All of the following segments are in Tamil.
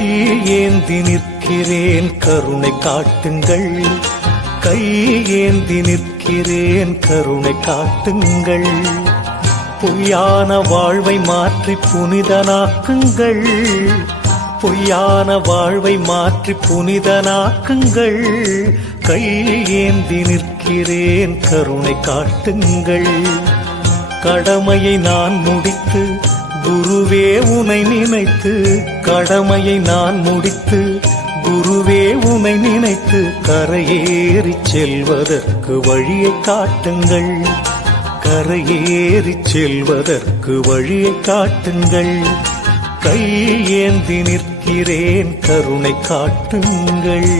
கையேந்தி நிற்கிறேன் கருணை காட்டுங்கள், கையேந்தி நிற்கிறேன் கருணை காட்டுங்கள். பொய்யான வாழ்வை மாற்றி புனிதனாக்குங்கள், பொய்யான வாழ்வை மாற்றி புனிதனாக்குங்கள். கையேந்தி நிற்கிறேன் கருணை காட்டுங்கள். கடமையை நான் முடித்து குருவே உனை நினைத்து, கடமையை நான் முடித்து குருவே உனை நினைத்து கரையேறி செல்வதற்கு வழியை காட்டுங்கள், கரையேறி செல்வதற்கு வழியை காட்டுங்கள். கையேந்தி நிற்கிறேன் கருணை காட்டுங்கள்.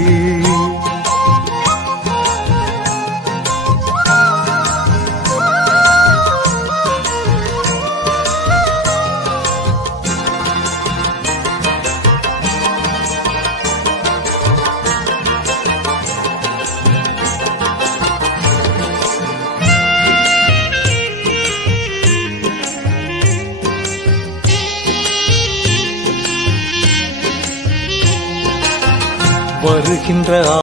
வருகின்ற